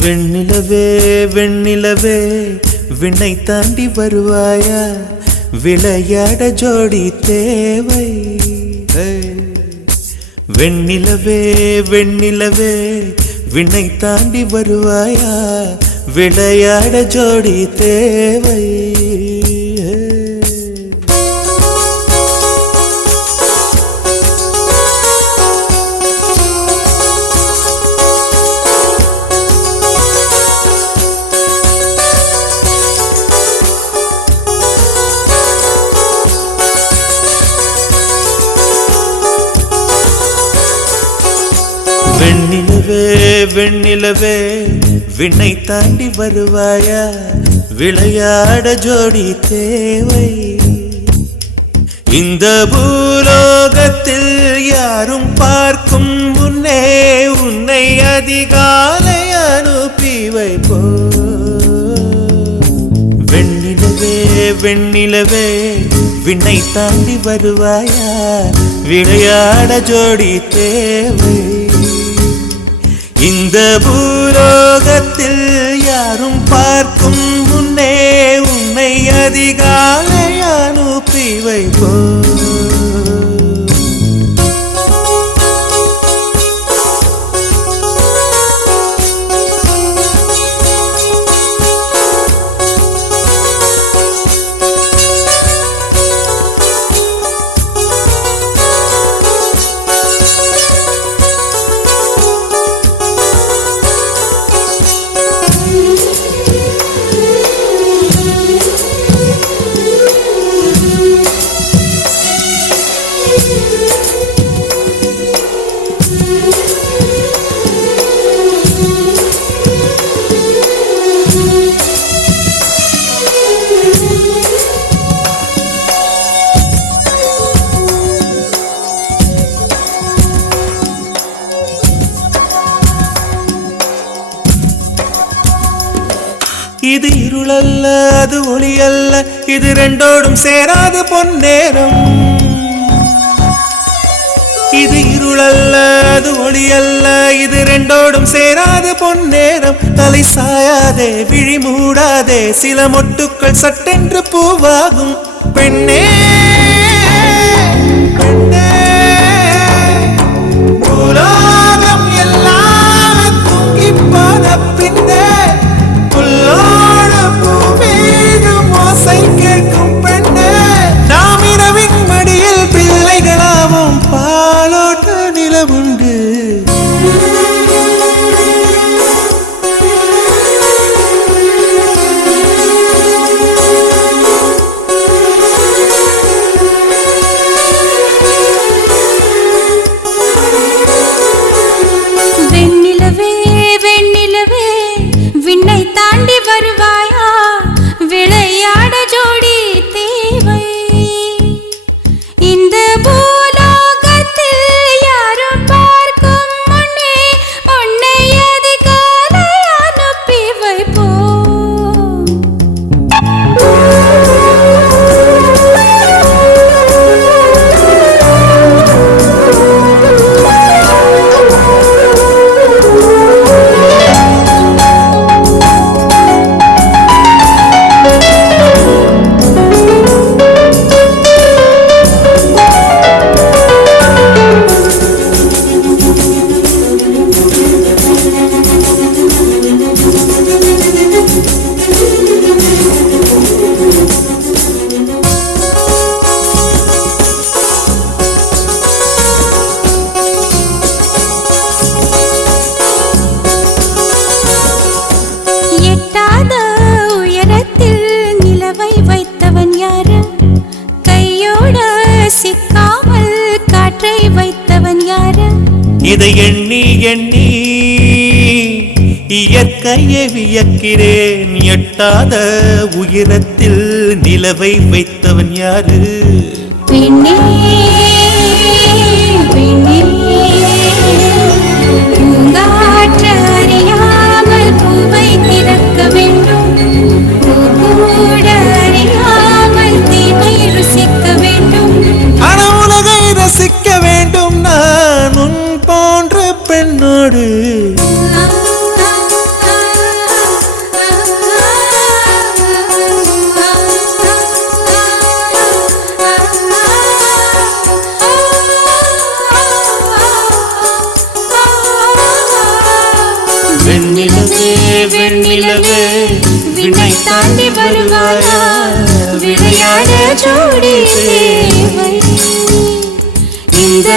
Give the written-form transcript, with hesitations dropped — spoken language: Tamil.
வெண்ணிலவே வெண்ணிலவே விண்ணை தாண்டி வருவாயா, விளையாட ஜோடி தேவை. வெண்ணிலவே வெண்ணிலவே விண்ணை தாண்டி வருவாயா, விளையாட ஜோடி தேவை. வெண்ணிலவே வெண்ணிலவே விண்ணை தாண்டி வருவாயா, விளையாட ஜோடி தேவை. இந்த பூலோகத்தில் யாரும் பார்க்கும் முன்னே உன்னை அதிகாலை அனுப்பி வைப்போ. வெண்ணிலவே வெண்ணிலவே விண்ணை தாண்டி வருவாயா, விளையாட ஜோடி தேவை. இந்த பூலோகத்தில் யாரும் பார்க்கும் முன்னே உன்னை அதிகாலை அனுப்பி வைப்போ. இது இருளல்ல அது ஒளியல்ல, இது ரெண்டோடும் சேராது பொன்னேரம். இது இருளல்ல அது ஒளியல்ல, இது ரெண்டோடும் சேராது பொன்னேரம். தலை சாயாதே விழி மூடாதே, சில மொட்டுக்கள் சட்டென்று பூவாகும். பெண்ணே பெண்ணே பூலோகம் எல்லாம் தூங்கி போன பின்னே புல்லோட பூவீடும் ஓசை கேட்கும். பெண்ணே நாம் இரவின் மடியில் பிள்ளைகளாவும் பாலோட்ட நிலவுண்டு. வெண்ணிலவே வெண்ணிலவே விண்ணை தாண்டி வருவாயா, விளையாட ஜோடி தேவை. இந்த பூலோகத்தில் யாரும் பார்க்கும் முன்னே உன்னை அதிகாலை அனுப்பி வைப்போ. எட்டாத உயரத்தில் நிலவை வைத்தவன் யாரு, கையோட சிக்காமல் காற்றை வைத்தவன் யாரு. இதை எண்ணி எண்ணி இயற்கையை வியக்கிறேன். எட்டாத உயரத்தில் நிலவை வைத்தவன் யாரு. பெண்ணே பெண்ணே பூங்காற்று அறியாமல் பூவை திறக்க வேண்டும், பூக்கூட அறியாமல் தீமை ருசிக்க வேண்டும். உலகை ரசிக்க வேண்டும் நான் உன் போன்ற பெண்ணோடு. வெண்ணிலவே வெண்ணிலவே விண்ணை தாண்டி வருவாயா விளையாட ஜோடி தேவை இந்த